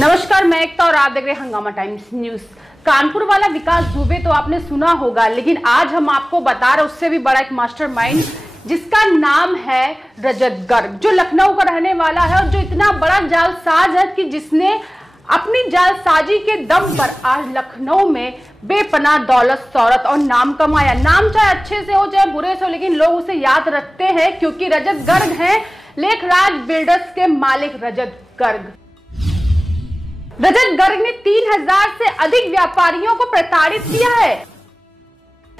नमस्कार, मैं एकता और आप देख रहे हैं हंगामा टाइम्स न्यूज। कानपुर वाला विकास दुबे तो आपने सुना होगा, लेकिन आज हम आपको बता रहे उससे भी बड़ा एक मास्टरमाइंड जिसका नाम है रजत गर्ग, जो लखनऊ का रहने वाला है और जो इतना बड़ा जालसाज है कि जिसने अपनी जालसाजी के दम पर आज लखनऊ में बेपनाह दौलत, शौहरत और नाम कमाया। नाम चाहे अच्छे से हो चाहे बुरे से हो, लेकिन लोग उसे याद रखते हैं क्योंकि रजत गर्ग हैं लेखराज बिल्डर्स के मालिक रजत गर्ग। रजत गर्ग ने 3000 से अधिक व्यापारियों को प्रताड़ित किया है।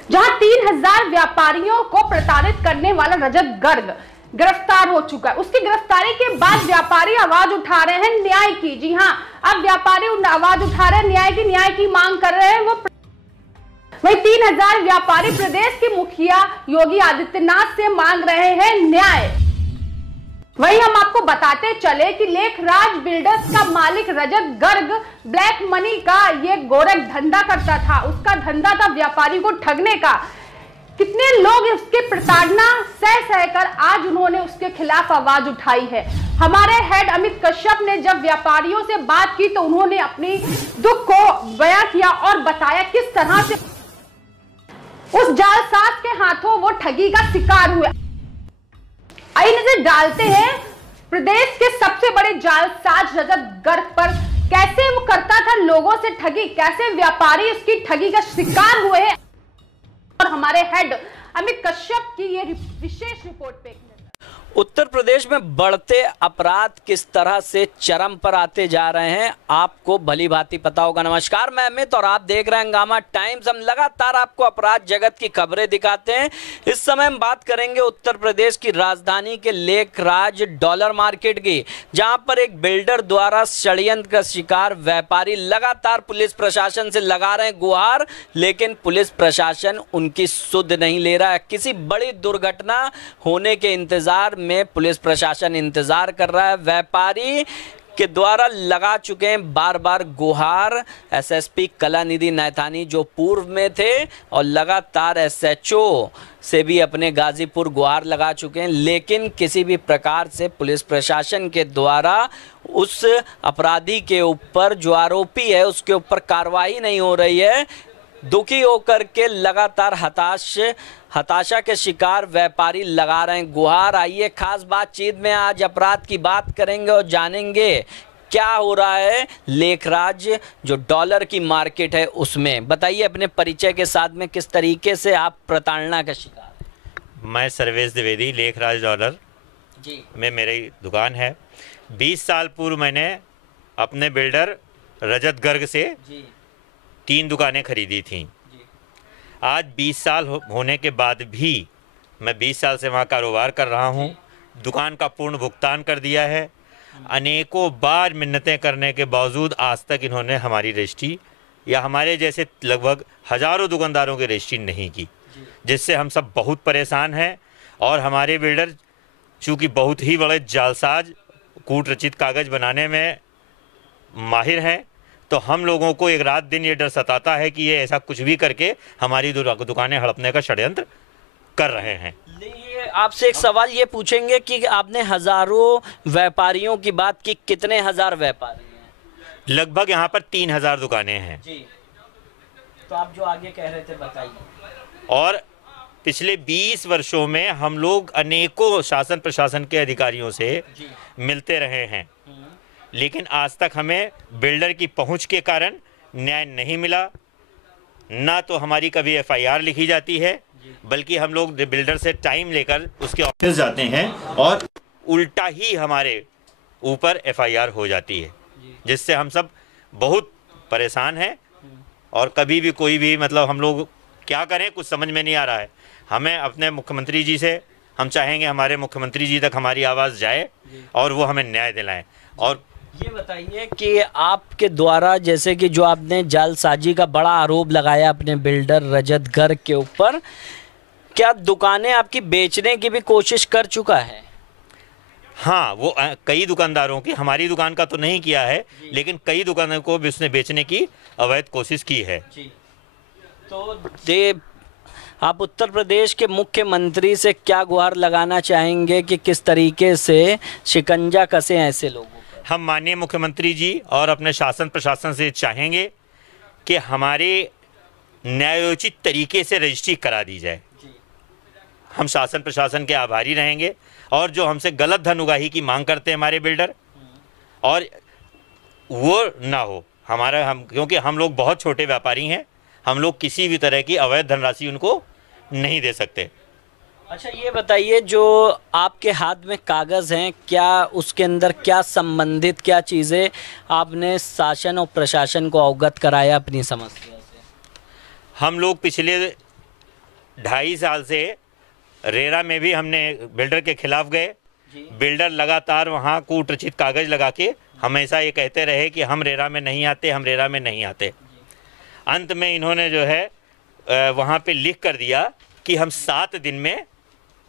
जहां 3000 व्यापारियों को प्रताड़ित करने वाला रजत गर्ग गिरफ्तार हो चुका है। उसकी गिरफ्तारी के बाद व्यापारी आवाज उठा रहे हैं न्याय की। जी हां, अब व्यापारी आवाज उठा रहे हैं न्याय की मांग कर रहे हैं। वही 3000 व्यापारी प्रदेश के मुखिया योगी आदित्यनाथ से मांग रहे हैं न्याय। वहीं हम आपको बताते चले कि लेखराज बिल्डर्स का मालिक रजत गर्ग ब्लैक मनी का ये गोरख धंधा करता था। उसका धंधा था व्यापारी को ठगने का। कितने लोग उसके प्रताड़ना सह कर आज उन्होंने उसके खिलाफ आवाज उठाई है। हमारे हेड अमित कश्यप ने जब व्यापारियों से बात की तो उन्होंने अपनी दुख को बयां किया और बताया किस तरह से उस जालसाज के हाथों वो ठगी का शिकार हुए। आइए नजर डालते हैं प्रदेश के सबसे बड़े जालसाज रजत गर्ग पर, कैसे वो करता था लोगों से ठगी, कैसे व्यापारी उसकी ठगी का शिकार हुए हैं। और हमारे हेड अमित कश्यप की ये विशेष रिपोर्ट पे उत्तर प्रदेश में बढ़ते अपराध किस तरह से चरम पर आते जा रहे हैं आपको भली भांति पता होगा। नमस्कार, मैं अमित और आप देख रहे हैं हंगामा टाइम्स। हम लगातार आपको अपराध जगत की खबरें दिखाते हैं। इस समय हम बात करेंगे उत्तर प्रदेश की राजधानी के लेखराज डॉलर मार्केट की, जहां पर एक बिल्डर द्वारा षड्यंत्र का शिकार व्यापारी लगातार पुलिस प्रशासन से लगा रहे हैं गुहार, लेकिन पुलिस प्रशासन उनकी सुध नहीं ले रहा है। किसी बड़ी दुर्घटना होने के इंतजार में पुलिस प्रशासन इंतजार कर रहा है। व्यापारी के द्वारा लगा चुके हैं बार बार गुहार। एसएसपी कलानिधि नैथानी जो पूर्व में थे और लगातार एसएचओ से भी अपने गाजीपुर गुहार लगा चुके हैं, लेकिन किसी भी प्रकार से पुलिस प्रशासन के द्वारा उस अपराधी के ऊपर, जो आरोपी है, उसके ऊपर कार्रवाई नहीं हो रही है। दुखी होकर के लगातार हताशा के शिकार व्यापारी लगा रहे हैं गुहार। आइए खास बातचीत में आज अपराध की बात करेंगे और जानेंगे क्या हो रहा है लेखराज जो डॉलर की मार्केट है उसमें। बताइए अपने परिचय के साथ में किस तरीके से आप प्रताड़ना का शिकार हैं। मैं सर्वेश द्विवेदी, लेखराज डॉलर जी में मेरी दुकान है। 20 साल पूर्व मैंने अपने बिल्डर रजत गर्ग से 3 दुकानें खरीदी थीं। आज 20 साल होने के बाद भी मैं 20 साल से वहाँ कारोबार कर रहा हूँ। दुकान का पूर्ण भुगतान कर दिया है। अनेकों बार मिन्नतें करने के बावजूद आज तक इन्होंने हमारी रजिस्ट्री या हमारे जैसे लगभग हज़ारों दुकानदारों की रजिस्ट्री नहीं की, जिससे हम सब बहुत परेशान हैं। और हमारे बिल्डर चूँकि बहुत ही बड़े जालसाज, कूट रचित कागज़ बनाने में माहिर हैं, तो हम लोगों को एक रात दिन ये डर सताता है कि ये ऐसा कुछ भी करके हमारी दुकानें हड़पने का षड्यंत्र कर रहे हैं। आपसे एक सवाल ये पूछेंगे कि आपने हजारों व्यापारियों की बात की, कितने हजार व्यापारी हैं? लगभग यहाँ पर 3000 दुकानें हैं जी। तो आप जो आगे कह रहे थे बताइए। और पिछले 20 वर्षों में हम लोग अनेकों शासन प्रशासन के अधिकारियों से मिलते रहे हैं, लेकिन आज तक हमें बिल्डर की पहुंच के कारण न्याय नहीं मिला। ना तो हमारी कभी एफआईआर लिखी जाती है, बल्कि हम लोग बिल्डर से टाइम लेकर उसके ऑफिस जाते हैं और उल्टा ही हमारे ऊपर एफआईआर हो जाती है, जिससे हम सब बहुत परेशान हैं। और कभी भी कोई भी मतलब हम लोग क्या करें कुछ समझ में नहीं आ रहा है। हमें अपने मुख्यमंत्री जी से हम चाहेंगे हमारे मुख्यमंत्री जी तक हमारी आवाज़ जाए और वो हमें न्याय दिलाएं। और ये बताइए कि आपके द्वारा, जैसे कि जो आपने जालसाजी का बड़ा आरोप लगाया अपने बिल्डर रजत गर्ग के ऊपर, क्या दुकानें आपकी बेचने की भी कोशिश कर चुका है? हाँ, वो कई दुकानदारों की, हमारी दुकान का तो नहीं किया है, लेकिन कई दुकानों को भी उसने बेचने की अवैध कोशिश की है। तो आप उत्तर प्रदेश के मुख्यमंत्री से क्या गुहार लगाना चाहेंगे कि किस तरीके से शिकंजा कसे ऐसे लोगों? हम माननीय मुख्यमंत्री जी और अपने शासन प्रशासन से चाहेंगे कि हमारे न्यायोचित तरीके से रजिस्ट्री करा दी जाए। हम शासन प्रशासन के आभारी रहेंगे और जो हमसे गलत धन उगाही की मांग करते हैं हमारे बिल्डर, और वो ना हो हमारा, हम क्योंकि हम लोग बहुत छोटे व्यापारी हैं, हम लोग किसी भी तरह की अवैध धनराशि उनको नहीं दे सकते। अच्छा ये बताइए, जो आपके हाथ में कागज़ हैं, क्या उसके अंदर क्या संबंधित क्या चीज़ें आपने शासन और प्रशासन को अवगत कराया अपनी समस्या से? हम लोग पिछले 2.5 साल से रेरा में भी हमने बिल्डर के खिलाफ गए। बिल्डर लगातार वहाँ कूटरचित कागज़ लगा के हमेशा ये कहते रहे कि हम रेरा में नहीं आते, हम रेरा में नहीं आते। अंत में इन्होंने जो है वहाँ पे लिख कर दिया कि हम 7 दिन में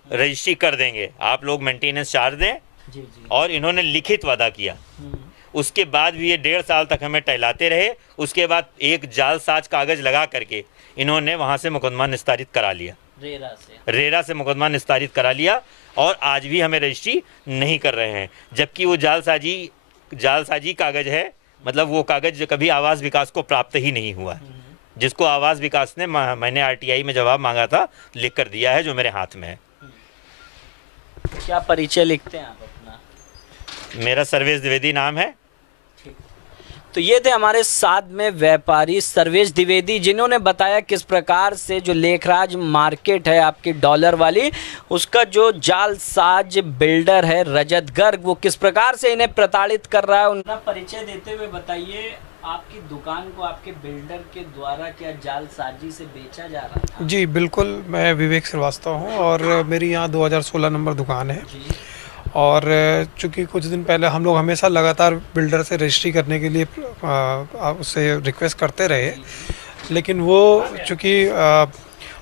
रजिस्ट्री कर देंगे, आप लोग मेंटेनेंस चार्ज दें। और इन्होंने लिखित वादा किया। उसके बाद भी ये 1.5 साल तक हमें टहलाते रहे। उसके बाद एक जालसाज कागज़ लगा करके इन्होंने वहाँ से मुकदमा निस्तारित करा लिया, रेरा से मुकदमा निस्तारित करा लिया, और आज भी हमें रजिस्ट्री नहीं कर रहे हैं। जबकि वो जालसाजी कागज़ है, मतलब वो कागज़ कभी आवास विकास को प्राप्त ही नहीं हुआ, जिसको आवास विकास ने, मैंने आरटीआई में जवाब मांगा था, लिख कर दिया है, जो मेरे हाथ में है। क्या परिचय लिखते हैं आप अपना? मेरा सर्वेश द्विवेदी नाम है। तो ये थे हमारे साथ में व्यापारी सर्वेश द्विवेदी, जिन्होंने बताया किस प्रकार से जो लेखराज मार्केट है आपकी डॉलर वाली, उसका जो जालसाज बिल्डर है रजत गर्ग, वो किस प्रकार से इन्हें प्रताड़ित कर रहा है। उनका परिचय देते हुए बताइए, आपकी दुकान को आपके बिल्डर के द्वारा क्या जालसाजी से बेचा जा रहा था? जी बिल्कुल, मैं विवेक श्रीवास्तव हूँ और मेरी यहाँ 2016 नंबर दुकान है। और चूँकि कुछ दिन पहले हम लोग हमेशा लगातार बिल्डर से रजिस्ट्री करने के लिए उससे रिक्वेस्ट करते रहे, लेकिन वो चूँकि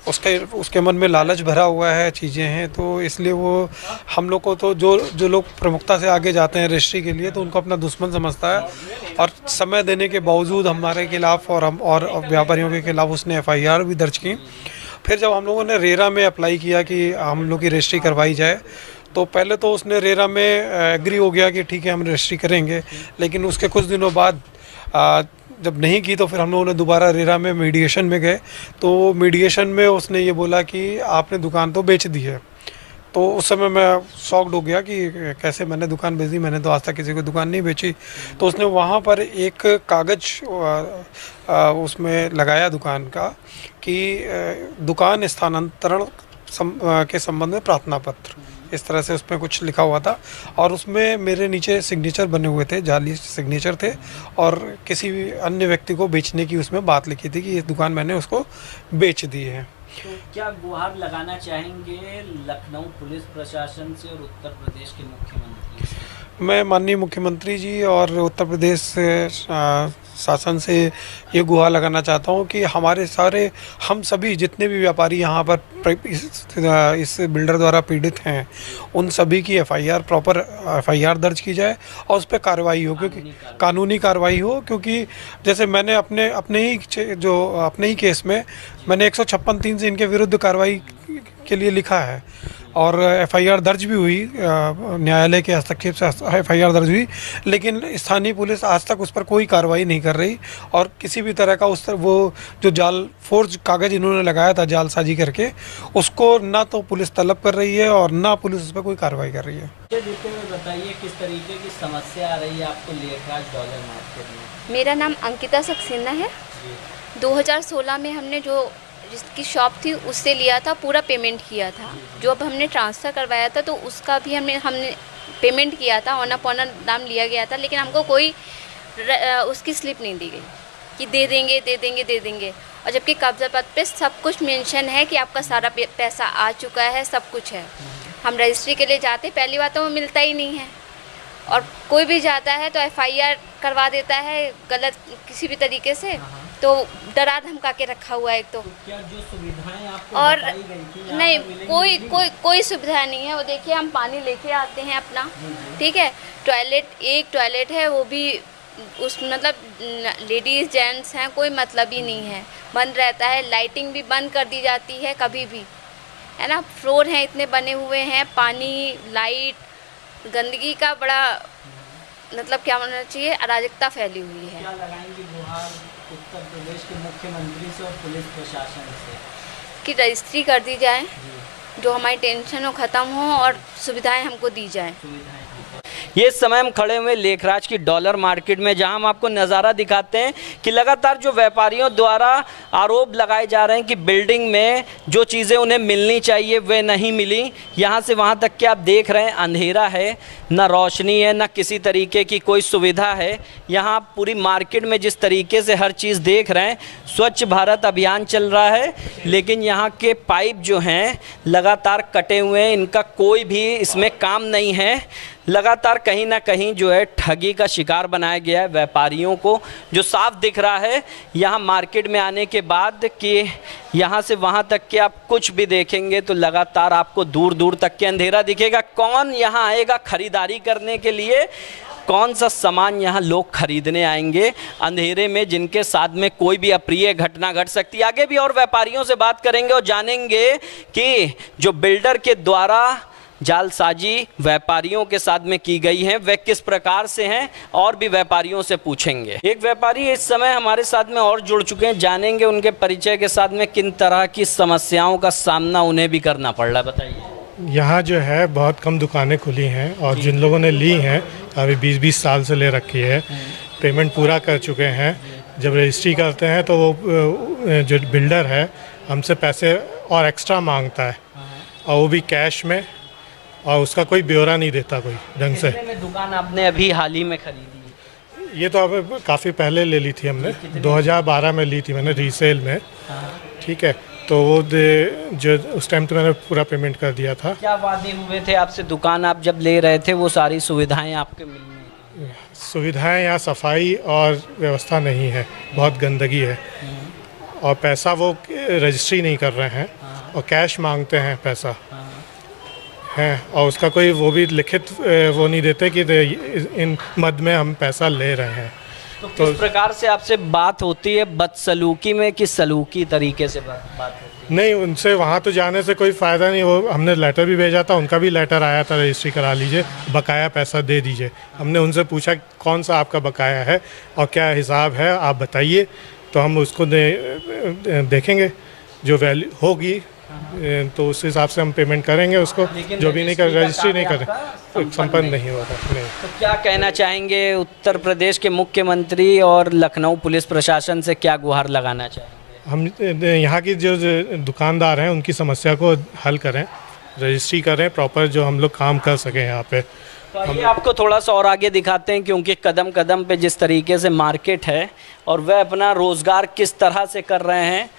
उसके मन में लालच भरा हुआ है, चीज़ें हैं, तो इसलिए वो हम लोग को, तो जो लोग प्रमुखता से आगे जाते हैं रजिस्ट्री के लिए, तो उनको अपना दुश्मन समझता है। और समय देने के बावजूद हमारे खिलाफ और व्यापारियों के खिलाफ उसने FIR भी दर्ज की। फिर जब हम लोगों ने रेरा में अप्लाई किया कि हम लोग की रजिस्ट्री करवाई जाए, तो पहले तो उसने रेरा में एग्री हो गया कि ठीक है हम रजिस्ट्री करेंगे, लेकिन उसके कुछ दिनों बाद जब नहीं की, तो फिर हम लोगों ने दोबारा रेरा में मीडिएशन में गए। तो मीडिएशन में उसने ये बोला कि आपने दुकान तो बेच दी है। तो उस समय मैं शॉक्ड हो गया कि कैसे मैंने दुकान बेच दी, मैंने तो आज तक किसी को दुकान नहीं बेची। तो उसने वहाँ पर एक कागज़ उसमें लगाया दुकान का कि दुकान स्थानांतरण के संबंध में प्रार्थना पत्र, इस तरह से उसमें कुछ लिखा हुआ था। और उसमें मेरे नीचे सिग्नेचर बने हुए थे, जाली सिग्नेचर थे, और किसी भी अन्य व्यक्ति को बेचने की उसमें बात लिखी थी कि ये दुकान मैंने उसको बेच दी है। तो क्या गुहार लगाना चाहेंगे लखनऊ पुलिस प्रशासन से और उत्तर प्रदेश के मुख्यमंत्री से? मैं माननीय मुख्यमंत्री जी और उत्तर प्रदेश शासन से ये गुहार लगाना चाहता हूँ कि हम सभी जितने भी व्यापारी यहाँ पर इस बिल्डर द्वारा पीड़ित हैं, उन सभी की प्रॉपर FIR दर्ज की जाए और उस पर कार्रवाई हो, क्योंकि कानूनी कार्रवाई हो। क्योंकि जैसे मैंने अपने ही केस में मैंने 156(3) से इनके विरुद्ध कार्रवाई के लिए लिखा है और FIR दर्ज भी हुई, न्यायालय के हस्तक्षेप से FIR दर्ज हुई, लेकिन स्थानीय पुलिस आज तक उस पर कोई कार्रवाई नहीं कर रही। और किसी भी तरह का वो जो फोर्ज कागज़ इन्होंने लगाया था जालसाजी करके, उसको ना तो पुलिस तलब कर रही है और ना पुलिस उस पर कोई कार्रवाई कर रही है। देते हुए बताइए किस तरीके की समस्या आ रही है आपको लेखराज डॉलर मार्केट में? मेरा नाम अंकिता सक्सेना है। 2016 में हमने जो जिसकी शॉप थी उससे लिया था, पूरा पेमेंट किया था। जो अब हमने ट्रांसफ़र करवाया था तो उसका भी हमने पेमेंट किया था, ऑनर पॉनर दाम लिया गया था, लेकिन हमको कोई उसकी स्लिप नहीं दी गई कि दे देंगे। और जबकि कागज़ पत्र पे सब कुछ मेंशन है कि आपका सारा पैसा आ चुका है, सब कुछ है। हम रजिस्ट्री के लिए जाते, पहली बात तो वो मिलता ही नहीं है, और कोई भी जाता है तो FIR करवा देता है गलत किसी भी तरीके से, तो डरा धमका के रखा हुआ है एक तो। क्या जो सुविधाएं आपको और बताई गई थी नहीं, कोई सुविधा नहीं है। वो देखिए, हम पानी लेके आते हैं अपना, ठीक है, एक टॉयलेट है, वो भी उस मतलब लेडीज़ जेंट्स हैं, कोई मतलब ही नहीं है, बंद रहता है। लाइटिंग भी बंद कर दी जाती है कभी भी, है ना। फ्लोर हैं इतने बने हुए हैं, पानी, लाइट, गंदगी का बड़ा मतलब क्या होना चाहिए, अराजकता फैली हुई है। क्या लगाएंगी गुहार उत्तर प्रदेश के मुख्यमंत्री से और पुलिस प्रशासन से कि रजिस्ट्री कर दी जाए, जो हमारी टेंशन हो ख़त्म हो और सुविधाएं हमको दी जाएं। ये इस समय हम खड़े हुए लेखराज की डॉलर मार्केट में, जहां हम आपको नज़ारा दिखाते हैं कि लगातार जो व्यापारियों द्वारा आरोप लगाए जा रहे हैं कि बिल्डिंग में जो चीज़ें उन्हें मिलनी चाहिए वे नहीं मिली। यहां से वहां तक कि आप देख रहे हैं अंधेरा है, ना रोशनी है, ना किसी तरीके की कोई सुविधा है। यहाँ पूरी मार्केट में जिस तरीके से हर चीज़ देख रहे हैं, स्वच्छ भारत अभियान चल रहा है, लेकिन यहाँ के पाइप जो हैं लगातार कटे हुए हैं, इनका कोई भी इसमें काम नहीं है। लगातार कहीं ना कहीं जो है ठगी का शिकार बनाया गया है व्यापारियों को, जो साफ दिख रहा है यहाँ मार्केट में आने के बाद कि यहाँ से वहाँ तक के आप कुछ भी देखेंगे तो लगातार आपको दूर दूर तक के अंधेरा दिखेगा। कौन यहाँ आएगा खरीदारी करने के लिए, कौन सा सामान यहाँ लोग खरीदने आएंगे अंधेरे में, जिनके साथ में कोई भी अप्रिय घटना घट सकती है। आगे भी और व्यापारियों से बात करेंगे और जानेंगे कि जो बिल्डर के द्वारा जालसाजी व्यापारियों के साथ में की गई है वे किस प्रकार से हैं, और भी व्यापारियों से पूछेंगे। एक व्यापारी इस समय हमारे साथ में और जुड़ चुके हैं, जानेंगे उनके परिचय के साथ में किन तरह की समस्याओं का सामना उन्हें भी करना पड़ रहा है। बताइए। यहाँ जो है बहुत कम दुकानें खुली हैं और जिन लोगों ने ली हैं अभी 20-20 साल से ले रखी है, पेमेंट पूरा कर चुके हैं। जब रजिस्ट्री करते हैं तो वो जो बिल्डर है हमसे पैसे और एक्स्ट्रा मांगता है, और वो भी कैश में, और उसका कोई ब्यौरा नहीं देता कोई ढंग से। दुकान आपने अभी हाल ही में खरीदी? ये तो अब काफ़ी पहले ले ली थी हमने, 2012 में ली थी मैंने रीसेल में। ठीक है, तो वो जो उस टाइम तो मैंने पूरा पेमेंट कर दिया था। क्या वादे हुए थे आपसे दुकान आप जब ले रहे थे, वो सारी सुविधाएं आपके मिलने? सुविधाएं यहाँ सफाई और व्यवस्था नहीं है, बहुत गंदगी है, और पैसा वो रजिस्ट्री नहीं कर रहे हैं और कैश मांगते हैं पैसा हैं, और उसका कोई वो भी लिखित वो नहीं देते कि इन मद में हम पैसा ले रहे हैं। तो किस प्रकार से आपसे बात होती है, बदसलूकी में कि सलूकी तरीके से बात होती है? नहीं, उनसे वहाँ तो जाने से कोई फ़ायदा नहीं। वो हमने लेटर भी भेजा था, उनका भी लेटर आया था रजिस्ट्री करा लीजिए, बकाया पैसा दे दीजिए। हमने उनसे पूछा कौन सा आपका बकाया है और क्या हिसाब है आप बताइए, तो हम उसको देखेंगे, जो वैल्यू होगी तो उस हिसाब से हम पेमेंट करेंगे उसको। जो भी नहीं कर रजिस्ट्री नहीं करें तो संपन्न नहीं होगा। नहीं। तो क्या कहना चाहेंगे उत्तर प्रदेश के मुख्यमंत्री और लखनऊ पुलिस प्रशासन से, क्या गुहार लगाना चाहेंगे? हम यहाँ की जो दुकानदार हैं उनकी समस्या को हल करें, रजिस्ट्री करें प्रॉपर, जो हम लोग काम कर सकें यहाँ पे। तो आइए आपको थोड़ा सा और आगे दिखाते हैं, क्योंकि कदम कदम पे जिस तरीके से मार्केट है और वह अपना रोज़गार किस तरह से कर रहे हैं,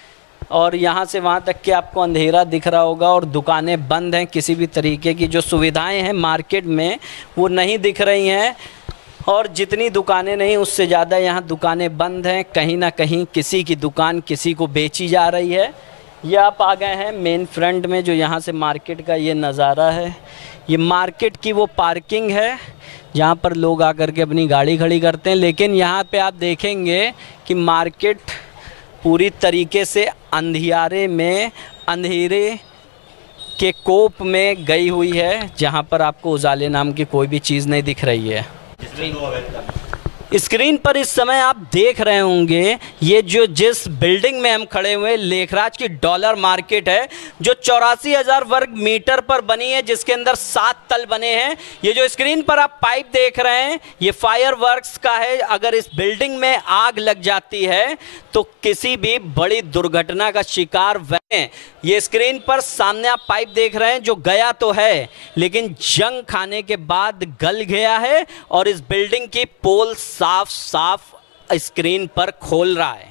और यहाँ से वहाँ तक कि आपको अंधेरा दिख रहा होगा और दुकानें बंद हैं, किसी भी तरीके की जो सुविधाएं हैं मार्केट में वो नहीं दिख रही हैं, और जितनी दुकानें नहीं उससे ज़्यादा यहाँ दुकानें बंद हैं। कहीं ना कहीं किसी की दुकान किसी को बेची जा रही है। ये आप आ गए हैं मेन फ्रंट में, जो यहाँ से मार्केट का ये नज़ारा है। ये मार्केट की वो पार्किंग है जहाँ पर लोग आकर के अपनी गाड़ी खड़ी करते हैं, लेकिन यहाँ पे आप देखेंगे कि मार्केट पूरी तरीके से अंधियारे में, अंधेरे के कोप में गई हुई है, जहाँ पर आपको उजाले नाम की कोई भी चीज़ नहीं दिख रही है। स्क्रीन पर इस समय आप देख रहे होंगे ये जो जिस बिल्डिंग में हम खड़े हुए लेखराज की डॉलर मार्केट है, जो 84,000 वर्ग मीटर पर बनी है, जिसके अंदर 7 तल बने हैं। ये जो स्क्रीन पर आप पाइप देख रहे हैं ये फायर वर्क्स का है। अगर इस बिल्डिंग में आग लग जाती है तो किसी भी बड़ी दुर्घटना का शिकार बने। ये स्क्रीन पर सामने आप पाइप देख रहे हैं जो गया तो है, लेकिन जंग खाने के बाद गल गया है, और इस बिल्डिंग की पोल साफ साफ स्क्रीन पर खोल रहा है।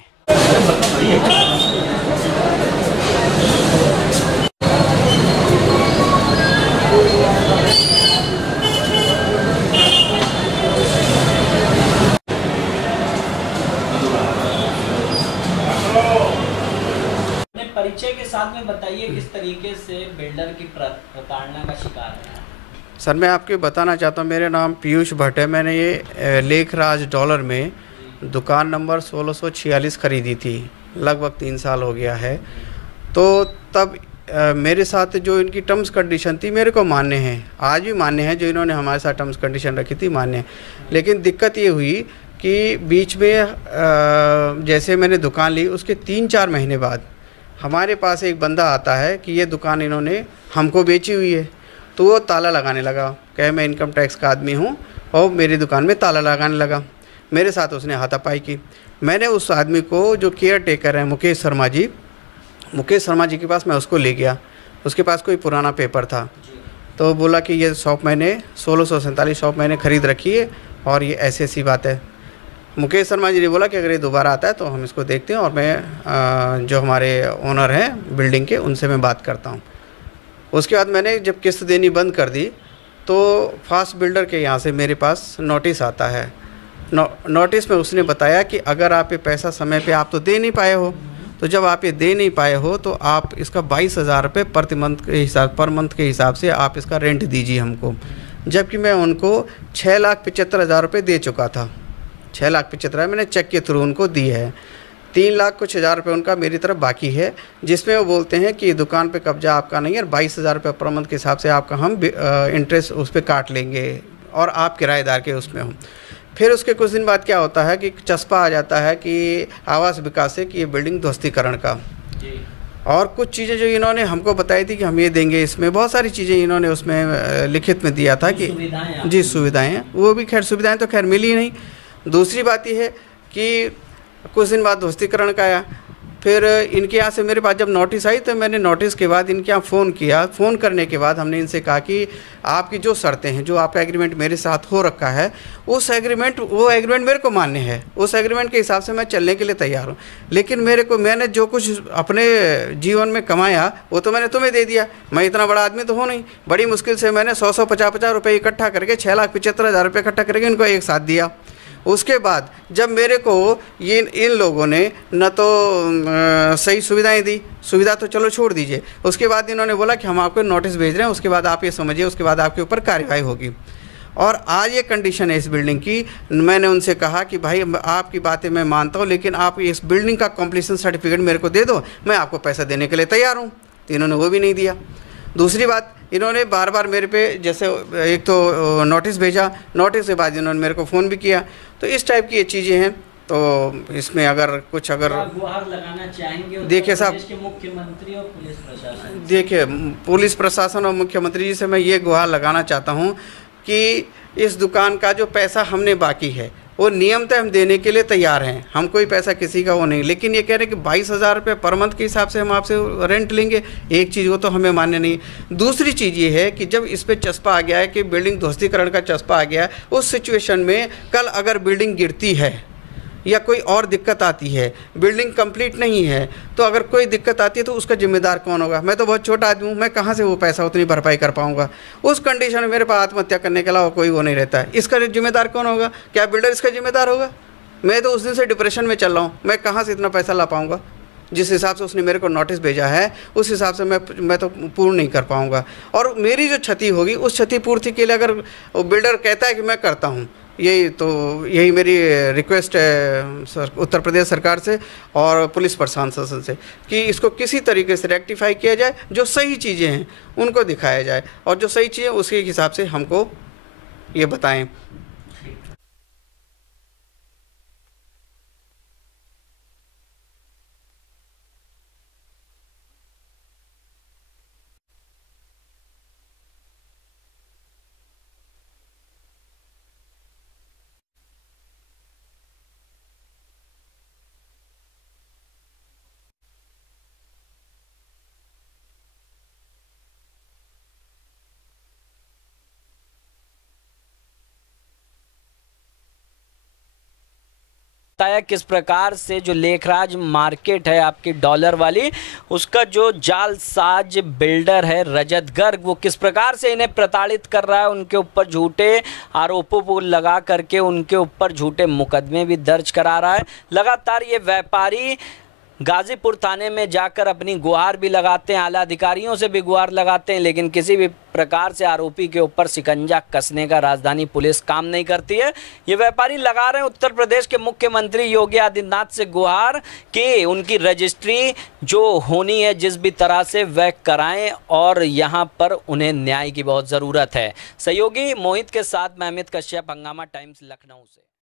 परिचय के साथ में बताइए किस तरीके से बिल्डर की प्रताड़ना का शिकार है। सर मैं आपको बताना चाहता हूँ, मेरा नाम पीयूष भट्ट है। मैंने ये लेखराज डॉलर में दुकान नंबर 1646 ख़रीदी थी, लगभग 3 साल हो गया है। तो तब मेरे साथ जो इनकी टर्म्स कंडीशन थी मेरे को मान्य है, आज भी मान्य है, जो इन्होंने हमारे साथ टर्म्स कंडीशन रखी थी मान्य है। लेकिन दिक्कत ये हुई कि बीच में जैसे मैंने दुकान ली उसके 3-4 महीने बाद हमारे पास एक बंदा आता है कि ये दुकान इन्होंने हमको बेची हुई है। तो वो ताला लगाने लगा, कहे मैं इनकम टैक्स का आदमी हूँ, और मेरी दुकान में ताला लगाने लगा। मेरे साथ उसने हाथापाई की। मैंने उस आदमी को, जो केयर टेकर है मुकेश शर्मा जी के पास मैं उसको ले गया। उसके पास कोई पुराना पेपर था, तो बोला कि ये शॉप मैंने 1647 शॉप मैंने ख़रीद रखी है और ये ऐसी बात है। मुकेश शर्मा जी ने बोला कि अगर ये दोबारा आता है तो हम इसको देखते हैं, और मैं जो हमारे ओनर हैं बिल्डिंग के उनसे मैं बात करता हूँ। उसके बाद मैंने जब किस्त देनी बंद कर दी तो फास्ट बिल्डर के यहाँ से मेरे पास नोटिस आता है। नोटिस में उसने बताया कि अगर आप ये पैसा समय पे आप तो दे नहीं पाए हो, तो जब आप ये दे नहीं पाए हो तो आप इसका 22,000 रुपये पर मंथ के हिसाब से आप इसका रेंट दीजिए हमको। जबकि मैं उनको 6,75,000 रुपये दे चुका था। 6,75,000 मैंने चेक के थ्रू उनको दी है। 3 लाख कुछ हज़ार रुपये उनका मेरी तरफ बाकी है, जिसमें वो बोलते हैं कि दुकान पे कब्जा आपका नहीं है, 22,000 रुपये पर मंथ के हिसाब से आपका हम इंटरेस्ट उस पर काट लेंगे और आप किराएदार के उसमें हो। फिर उसके कुछ दिन बाद क्या होता है कि चस्पा आ जाता है कि आवास विकास से कि ये बिल्डिंग ध्वस्तीकरण का, और कुछ चीज़ें जो इन्होंने हमको बताई थी कि हम ये देंगे, इसमें बहुत सारी चीज़ें इन्होंने उसमें लिखित में दिया था कि जी सुविधाएँ, वो भी खैर सुविधाएँ तो खैर मिली नहीं। दूसरी बात यह है कि कुछ दिन बाद ध्वस्तीकरण का आया। फिर इनके यहाँ से मेरे पास जब नोटिस आई तो मैंने नोटिस के बाद इनके यहाँ फ़ोन किया। फ़ोन करने के बाद हमने इनसे कहा कि आपकी जो शर्तें हैं, जो आपका एग्रीमेंट मेरे साथ हो रखा है, वो एग्रीमेंट मेरे को मान्य है, उस एग्रीमेंट के हिसाब से मैं चलने के लिए तैयार हूँ। लेकिन मैंने जो कुछ अपने जीवन में कमाया वो तो मैंने तुम्हें दे दिया। मैं इतना बड़ा आदमी तो हूँ नहीं, बड़ी मुश्किल से मैंने 100-150 रुपये इकट्ठा करके 6,75,000 रुपये इकट्ठा करके इनको एक साथ दिया। उसके बाद जब मेरे को इन लोगों ने न तो सही सुविधाएं दी, सुविधा तो चलो छोड़ दीजिए, उसके बाद इन्होंने बोला कि हम आपको नोटिस भेज रहे हैं, उसके बाद आप ये समझिए, उसके बाद आपके ऊपर कार्रवाई होगी। और आज ये कंडीशन है इस बिल्डिंग की। मैंने उनसे कहा कि भाई आपकी बातें मैं मानता हूँ, लेकिन आप इस बिल्डिंग का कंप्लीशन सर्टिफिकेट मेरे को दे दो, मैं आपको पैसा देने के लिए तैयार हूँ। तो इन्होंने वो भी नहीं दिया। दूसरी बात, इन्होंने बार बार मेरे पे जैसे एक तो नोटिस भेजा, नोटिस के बाद इन्होंने मेरे को फ़ोन भी किया। तो इस टाइप की ये चीज़ें हैं। तो इसमें अगर गुहार लगाना चाहेंगे देखिए साहब, मुख्यमंत्री और पुलिस प्रशासन, देखिए पुलिस प्रशासन और मुख्यमंत्री जी से मैं ये गुहार लगाना चाहता हूँ कि इस दुकान का जो पैसा हमने बाकी है वो नियमतः हम देने के लिए तैयार हैं। हम कोई पैसा किसी का वो नहीं, लेकिन ये कह रहे हैं कि 22,000 रुपये पर मंथ के हिसाब से हम आपसे रेंट लेंगे। एक चीज़ वो तो हमें मान्य नहीं। दूसरी चीज़ ये है कि जब इस पर चस्पा आ गया है कि बिल्डिंग ध्वस्तीकरण का चस्पा आ गया है, उस सिचुएशन में कल अगर बिल्डिंग गिरती है या कोई और दिक्कत आती है, बिल्डिंग कंप्लीट नहीं है, तो अगर कोई दिक्कत आती है तो उसका जिम्मेदार कौन होगा? मैं तो बहुत छोटा आदमी हूँ, मैं कहाँ से वो पैसा उतनी भरपाई कर पाऊँगा? उस कंडीशन में मेरे पास आत्महत्या करने के अलावा कोई वो नहीं रहता है। इसका जिम्मेदार कौन होगा? क्या बिल्डर इसका जिम्मेदार होगा? मैं तो उस दिन से डिप्रेशन में चल रहा हूँ, मैं कहाँ से इतना पैसा ला पाऊँगा? जिस हिसाब से उसने मेरे को नोटिस भेजा है उस हिसाब से मैं तो पूर्ण नहीं कर पाऊँगा। और मेरी जो क्षति होगी उस क्षतिपूर्ति के लिए अगर बिल्डर कहता है कि मैं करता हूँ, यही मेरी रिक्वेस्ट है उत्तर प्रदेश सरकार से और पुलिस प्रशासन से कि इसको किसी तरीके से रेक्टिफाई किया जाए, जो सही चीज़ें हैं उनको दिखाया जाए और जो सही चीज़ें उसके हिसाब से हमको ये बताएं। बताया किस प्रकार से जो लेखराज मार्केट है आपकी डॉलर वाली, उसका जो जालसाज बिल्डर है रजत गर्ग, वो किस प्रकार से इन्हें प्रताड़ित कर रहा है, उनके ऊपर झूठे आरोपों को लगा करके उनके ऊपर झूठे मुकदमे भी दर्ज करा रहा है। लगातार ये व्यापारी गाजीपुर थाने में जाकर अपनी गुहार भी लगाते हैं, आला अधिकारियों से भी गुहार लगाते हैं, लेकिन किसी भी प्रकार से आरोपी के ऊपर शिकंजा कसने का राजधानी पुलिस काम नहीं करती है। ये व्यापारी लगा रहे हैं उत्तर प्रदेश के मुख्यमंत्री योगी आदित्यनाथ से गुहार कि उनकी रजिस्ट्री जो होनी है जिस भी तरह से वह कराएं और यहाँ पर उन्हें न्याय की बहुत ज़रूरत है। सहयोगी मोहित के साथ मैं अमित कश्यप, हंगामा टाइम्स, लखनऊ से।